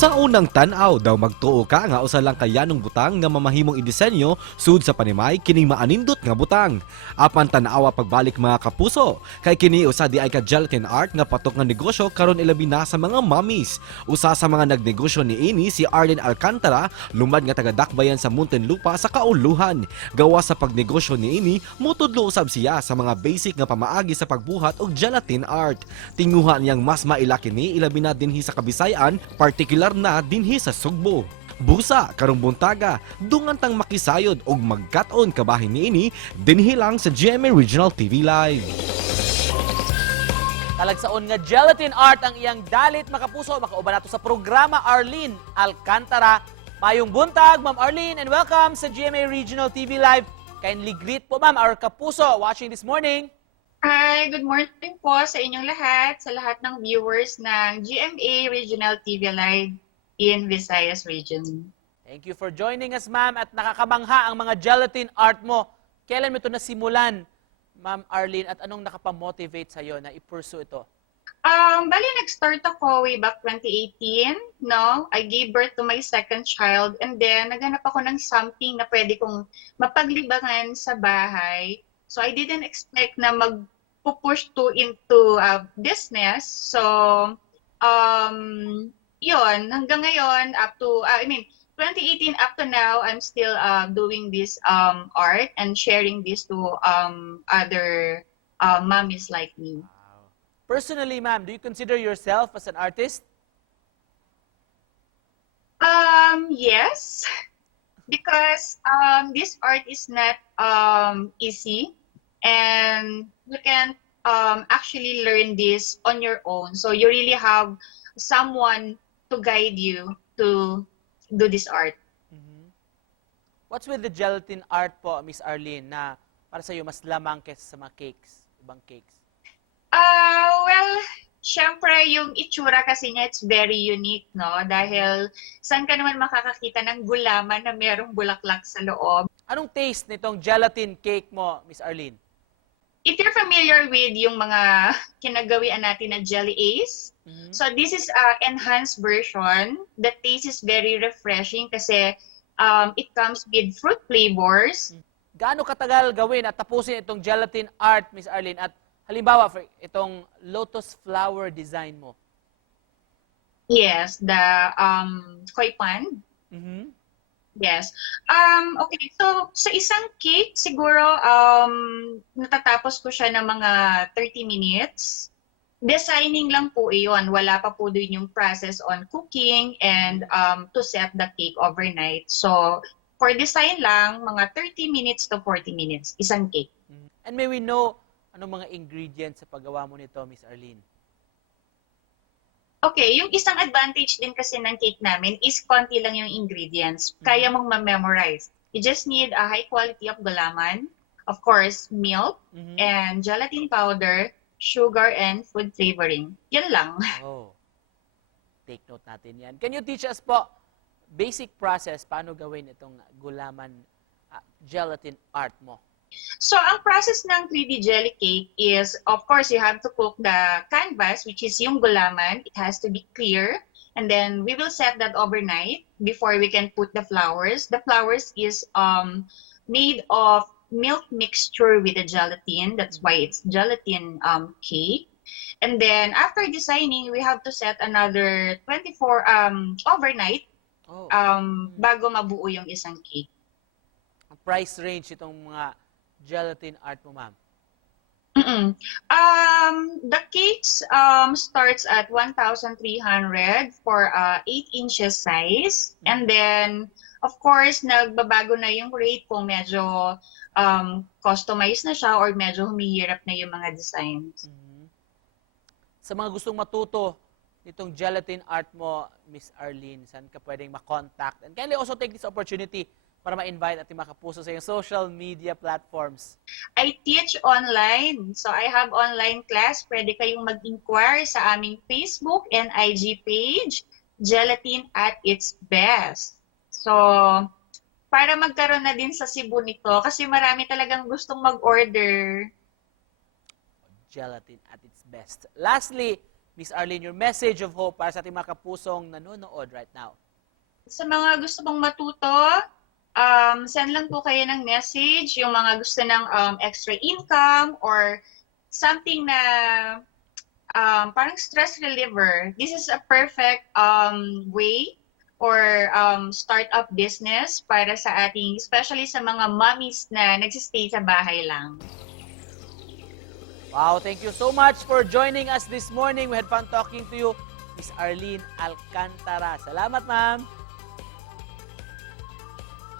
Sa unang tan-aw daw magtuo ka nga usa lang kayanong butang nga mamahimong idisenyo sud sa panimay kining maanindot nga butang. Apan tan-awa pagbalik mga kapuso, kay kini usa di ay ka gelatin art nga patok nga negosyo karon ilabi na sa mga mommies. Usa sa mga nagnegosyo niini si Arlen Alcantara, lumad nga taga-Dakbayan sa Muntinlupa sa Kauluhan. Gawa sa pagnegosyo niini, motudlo usab siya sa mga basic nga pamaagi sa pagbuhat og gelatin art. Tinguhan niyang mas maila kini ilabi na dinhi sa Kabisayan, partikular na dinhi sa Sugbo. Busa karong buntaga, dungantang makisayod og magkat-on kabahin niini dinhi lang sa GMA Regional TV Live. Talagsaon nga gelatin art ang iyang dalit makapuso. Makauban nato sa programa Arlene Alcantara. Mayong buntag, Ma'am Arlene, and welcome sa GMA Regional TV Live. Kindly greet po, Ma'am, our kapuso watching this morning. Hi, good morning po sa inyong lahat, sa lahat ng viewers ng GMA Regional TV Live in Visayas Region. Thank you for joining us, Ma'am, at nakakamangha ang mga gelatin art mo. Kailan mo ito nasimulan, Ma'am Arlene, at anong nakapamotivate sa'yo na i-pursue ito? Bali, nag-start ako way back 2018, no? I gave birth to my second child and then naghanap ako ng something na pwede kong mapaglibangan sa bahay. So I didn't expect na mag-push into business. So, yun, hanggang ngayon, up to, 2018 up to now, I'm still doing this art and sharing this to other mommies like me. Personally, Ma'am, do you consider yourself as an artist? Yes, because this art is not easy, and you can actually learn this on your own. So you really have someone to guide you to do this art. What's with the gelatin art po, Miss Arlene, na para sa'yo mas lamang kaysa sa mga cakes, ibang cakes? Well, syempre yung itsura kasi niya, it's very unique, no? Dahil saan ka naman makakakita ng gulaman na merong bulaklak sa loob? Anong taste nitong gelatin cake mo, Miss Arlene? If you're familiar with yung mga kinagawian natin na Jelly Ace, so this is an enhanced version. The taste is very refreshing kasi it comes with fruit flavors. Gaano katagal gawin at tapusin itong gelatin art, Miss Arlene? At halimbawa, for itong lotus flower design mo. Yes, the koi pan. Yes. Okay, so sa isang cake, siguro natatapos ko siya ng mga 30 minutes. Designing lang po iyon. Wala pa po din yung process on cooking and to set the cake overnight. So, for design lang, mga 30 minutes to 40 minutes, isang cake. And may we know anong mga ingredients sa paggawa mo nito, Miss Arlene? Okay, yung isang advantage din kasi ng cake namin is konti lang yung ingredients. Kaya mong ma-memorize. You just need a high quality of gulaman, of course, milk, and gelatin powder, sugar, and food flavoring. Yan lang. Oh, take note natin yan. Can you teach us po, basic process, paano gawin itong gulaman gelatin art mo? So, ang process ng 3D jelly cake is, of course, you have to cook the canvas, which is yung gulaman. It has to be clear. And then, we will set that overnight before we can put the flowers. The flowers is made of milk mixture with the gelatin. That's why it's gelatin cake. And then, after designing, we have to set another 24 overnight bago mabuo yung isang cake. Price range itong mga gelatin art mo, Ma'am? The cakes starts at 1,300 for 8 inches size. And then, of course, nagbabago na yung rate kung medyo customized na siya or medyo humihirap na yung mga designs. Sa mga gustong matuto nitong gelatin art mo, Miss Arlene, saan ka pwedeng makontact? And kindly also take this opportunity para ma-invite at makapuso sa iyong social media platforms. I teach online. So I have online class. Pwede kayong mag-inquire sa aming Facebook and IG page, Gelatin at its Best. So, para magkaroon na din sa Cebu nito, kasi marami talagang gustong mag-order. Gelatin at its best. Lastly, Miss Arlene, your message of hope para sa ating mga kapusong nanonood right now. Sa mga gusto pong matuto, send lang po kayo ng message, yung mga gusto ng extra income or something na parang stress reliever. This is a perfect way or startup business para sa ating, especially sa mga mommies na nagsistay sa bahay lang. Wow, thank you so much for joining us this morning. We had fun talking to you, Miss Arlene Alcantara. Salamat, ma'am.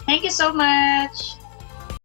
Thank you so much.